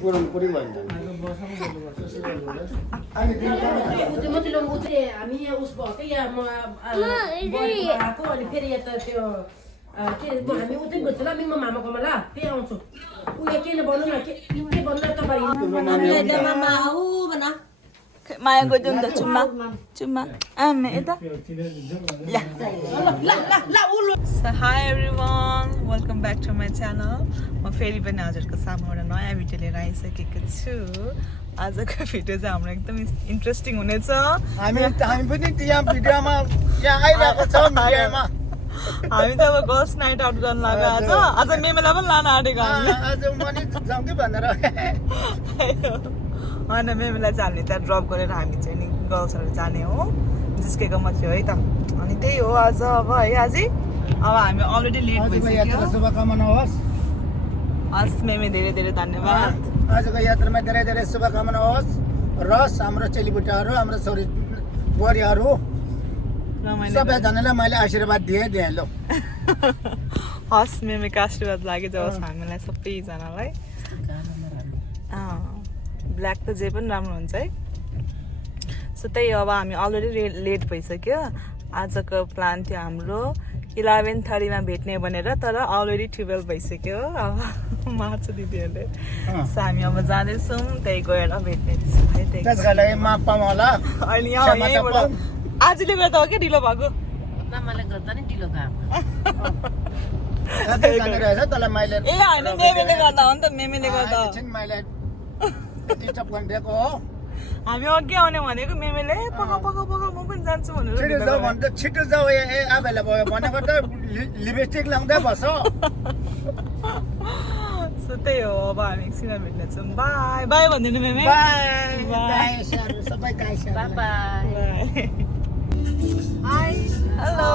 पुरणपोळी भन्छ हामी यहाँ उस भयो क्या यहाँ म आएको अनि फेरि यता त्यो के हामी उतै बुझ्छ ल म मामाकोमा ल त्यही आउँछु उयो के भन्नु न के भन्नु तपाईँ Maya go doon da chuma. Ito. So hi everyone, welcome back to my channel. म फेरि पनि हजुरको सामु एउटा नयाँ भिडियो लिएर आइसकेको छु. आजको भिडियो चाहिँ हाम्रो एकदम इन्ट्रेस्टिङ हुनेछ. हामी पनि यहाँ भिडियोमा यहाँ आइरहेको छ भिडियोमा. हामी त अब गर्ल्स नाइट आउट गर्न लाग्यो आज मेमेलाई पनि लान आँटेको हामी. आज मनी जाउँ कि भनेर. होइन मेमेलाई चाहिँ हामीले त्यहाँ ड्रप गरेर हामी चाहिँ नि गर्ल्सहरू जाने हो जिस्केको मात्रै हो है त अनि त्यही हो आज अब है आजै अब हामी अलरेडी लेट भइसक्यो शुभकामना होस् हस् मेमे धेरै धेरै धन्यवाद आजको यात्रामा धेरै धेरै शुभकामना होस् रस हाम्रो चेलीबुटाहरू हाम्रो छोरी बुहारीहरू सबैजनालाई मैले आशीर्वाद दिएँ ल हस् मेमेको आशीर्वाद लाग्यो जाओस् हामीलाई सबैजनालाई ब्ल्याक त जे पनि राम्रो हुन्छ है सो त्यही अब हामी अलरेडी लेट भइसक्यो आजको प्लान थियो हाम्रो 11:30 मा भेट्ने भनेर तर अलरेडी 12 भइसक्यो अब मार्छ दिदीहरूले सो हामी अब जाँदैछौँ त्यही गएर भेट्ने है त्यसका लागि माफ पाऊँ होला अहिले यहाँ यहीँबाट आजले गर्दा हो कि ढिलो भएको मामाले गर्दा नि ढिलो भएको तँलाई मैले ए होइन मेमेले गर्दा हो नि त मेमेले गर्दा मैले डिस्टर्ब गरिदिएको हो हामी अघि आउने भनेको मेमेले पका म पनि जान्छु भनेर छिटो जाऊ भन्छ छिटो जाऊ ए आफैलाई भयो भनेको त लिपस्टिक लगाउँदै बस सो त्यही हो अब हामी एकछिनमा भेट्नेछौँ बाई बाई भनिदिनु मेमे बाई सबै by by Hi. Hello.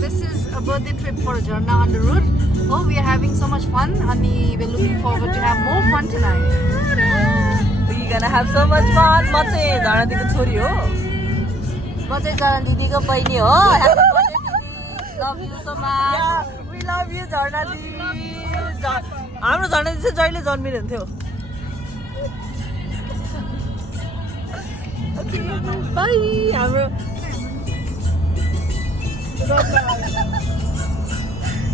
This is a birthday trip for Jharna on the road. Oh, we are having so much fun and we're looking forward to have more fun tonight. We're gonna have so much fun. म चाहिँ झर्ना दिदीको छोरी हो म चाहिँ झर्ना दिदीको बहिनी हो. Happy birthday दिदी. Love you so much. Yeah, we love you झर्ना दिदी. हाम्रो झर्ना दिदी चाहिँ जहिले जन्मिनुहुन्थ्यो. Bye. हाम्रो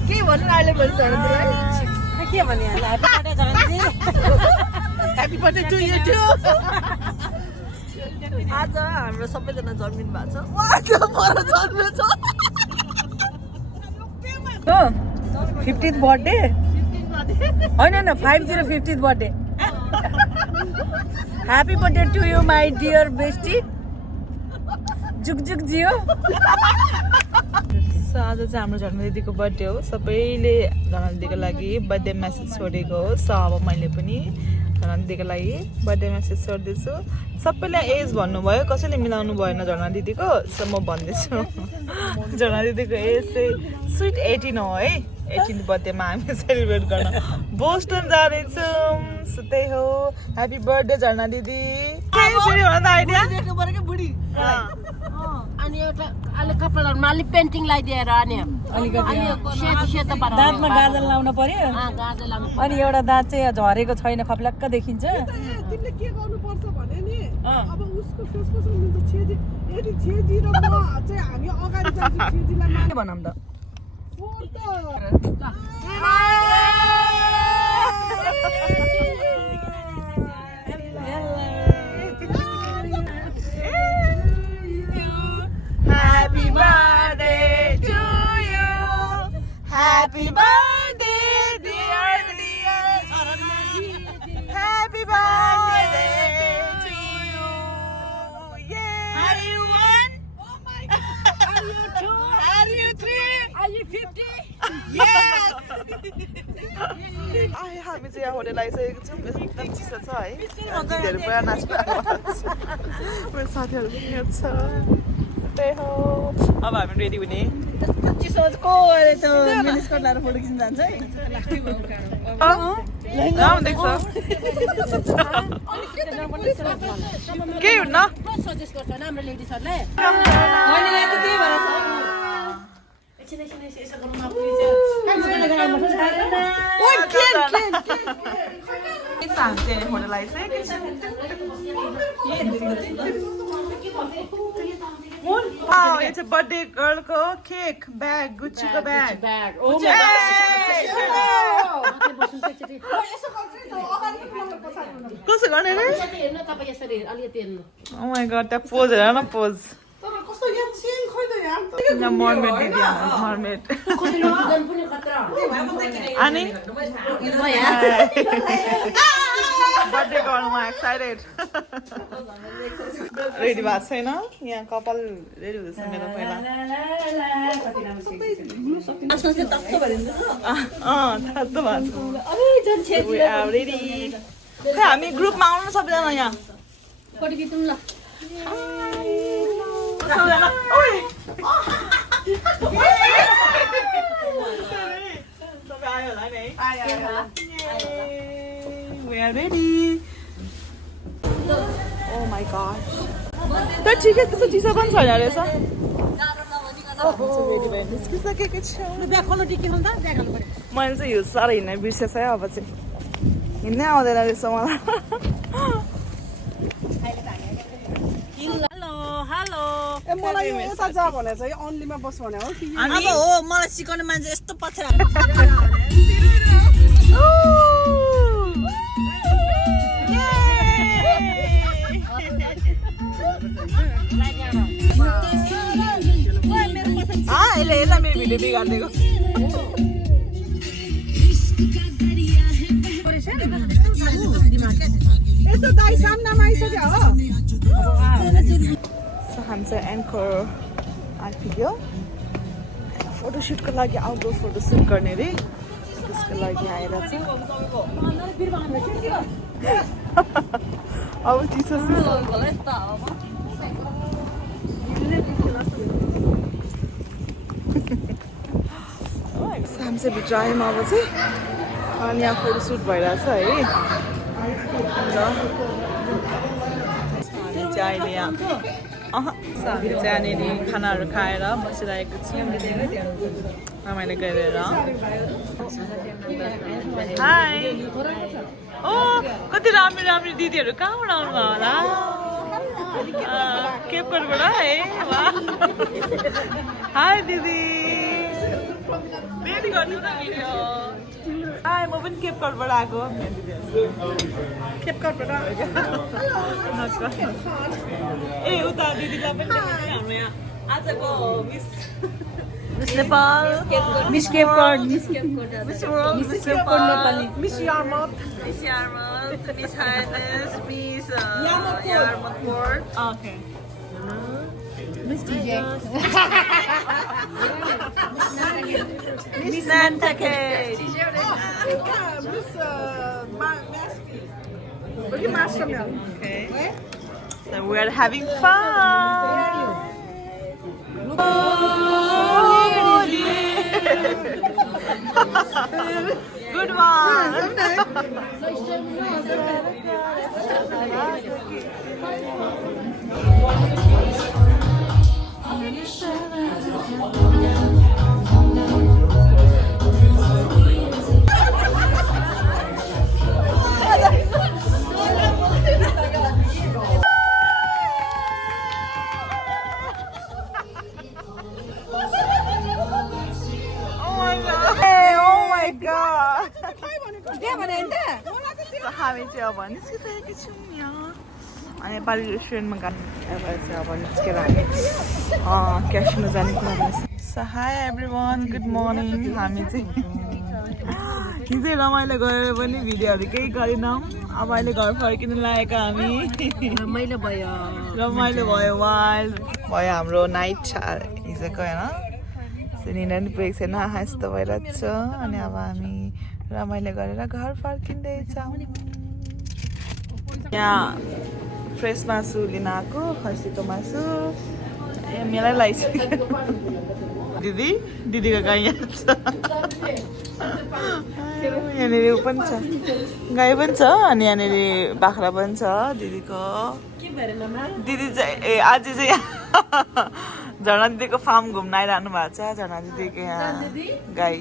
के भन्नु अहिले मैले झर्ना दिदीलाई के भने ह्यापी बर्थडे झर्ना दिदी happy birthday to you to आज हाम्रो सबैजना जन्मिनु भएको छ पर जन्मेछ 15th बर्थडे होइन 50 birthday happy birthday to you my dear bestie जुग जियो सो आज चाहिँ हाम्रो झर्ना दिदीको बर्थडे हो सबैले झर्ना दिदीको लागि बर्थडे मेसेज छोडेको हो सो अब मैले पनि झर्ना दिदीको लागि बर्थडे मेसेज छोड्दैछु सबैले एज भन्नुभयो कसैले मिलाउनु भएन झर्ना दिदीको सो म भन्दैछु झर्ना दिदीको एज चाहिँ स्विट 18 हो है 18th बर्थडेमा हामी सेलिब्रेट गर्न बोस्टन जाँदैछौँ सो त्यही हो ह्यापी बर्थडे झर्ना दिदी अनि एउटा अलि कपालहरुमा अलि पेन्टिङ लगाइदिएर अनि सेतो पारेर दाँतमा गाजल लाउन पर्यो गाजल लाउनु अनि एउटा दाँत चाहिँ झरेको छैन खप्लक्क देखिन्छ तिमीले के गर्नुपर्छ भने नि अब उसको फेसको चाहिँ छेजी यदि छेजी र म चाहिँ हामी अगाडि जान्छौँ छेजीलाई माने भनौँ त Happy birthday to you. Happy birthday, dear Leah. Happy birthday to you. Yeah. Are you one? Oh my God! Are you two? Are you three? Are you 50? Yes. I हामी चाहिँ यहाँ होटेल आइसकेको छौँ एकदम चिसो छ है दिदीहरू पुरा नाच्नु मेरो साथीहरू पनि यहाँ छ त्यही हो अब हामी रेडी हुने चिसो को त्यो मिनिस्कट लाएर फोटो खिच्न जान्छ है देख्छ केही हुन्न सजेस्ट गर्छ हाम्रो लेडिजहरुले मैले यहाँ त त्यही भएर एकछिन यसो गरौँ न प्लिज चाहिँ होटललाई चाहिँ यो चाहिँ बर्थडे गर्लको केक ब्याग गुच्चीको ब्याग कसो गर्ने रे हेर्नु तपाईँ यसरी अलिकति हेर्नु ओ माई गॉड त्यहाँ पोज हेर न पोज तर कस्तो यहाँ चेन खोइ त यहाँ यहाँ मर्मेड दिदी मर्मेड अनि बर्थडे गर्नुमा एक्साइटेड रेडी भएको छैन यहाँ कपाल रेडी हुँदैछ मेरो पहिला तातो रेडी खै हामी ग्रुपमा आउनु सबैजना यहाँ सबैजना सबै आयो होला नि We are ready. Oh my gosh. त्यो ठिकै त्यस्तो चिसो पनि छैन रहेछ रेडी भयो निस्किसकेको छु मैले चाहिँ हिल्स साह्रो हिँड्न बिर्सेछ है अब चाहिँ हिँड्नै आउँदैन रहेछ मलाई हेलो ए मलाई यो यता जा भने चाहिँ अन्लीमा बस भने हो कि अब हो मलाई सिकाउने मान्छे यस्तो पछ्या यसलाई मेरो भिडियो बिगारिदिएको यस्तो दाइ सामनामा आइसक्यो हो हामी चाहिँ एङ्कर आइपुग्यो फोटोसुटको लागि आउटडोर फोटोसुट गर्ने रे त्यसको लागि आएर चाहिँ अब चिसो हामी चाहिँ भित्र आयौँ अब चाहिँ अनि यहाँ फोटोसुट भइरहेछ है अहिले यहाँ हामी चाहिँ यहाँनिर खानाहरू खाएर बसिरहेको छौँ रमाइलो गरेर हाई ओ कति राम्रो राम्रो दिदीहरू कहाँबाट आउनुभयो होला केपकोटबाट है हाई दिदी रेडी गर्नु न भिडियो हाई म पनि केपकोटबाट आएको ए उता दिदीलाई पनि देखाउनु हाम्रो यहाँ आजको मिस नेपाल मिस केपकोट मिस नेपाली मिस यार्मत मिस हाइनेस मिस यार्मत okay Miss DJ. Miss Nantucket. Miss Master Mel. Okay. So we are having fun. Good one. हामी चाहिँ अब निस्किसकेको छौँ यहाँ नेपाली रेस्टुरेन्टमा गएर चाहिँ अब निस्केर हामी क्यासिनो जाने कुरा रहेछ so high everyone good morning हामी चाहिँ हिजो रमाइलो गरेर पनि भिडियोहरू केही गरेनौँ अब अहिले घर फर्किनु लागेको हामी रमाइलो भयो वाइल्ड भयो हाम्रो नाइट हिजोको होइन निन्दा पनि पुगेको छैन यस्तो भइरहेको छ अनि अब हामी रमाइलो गरेर घर फर्किँदैछौँ यहाँ फ्रेस मासु लिन आएको खसीको मासु ए मेलै लगाइसक्यो दिदीको गाई यहाँ छ यहाँनिर ऊ पनि छ गाई पनि छ अनि यहाँनिर बाख्रा पनि छ दिदीको दिदी चाहिँ आज चाहिँ झर्ना दिदीको फार्म घुम्न आइरहनु भएको छ झर्ना दिदीको यहाँ गाई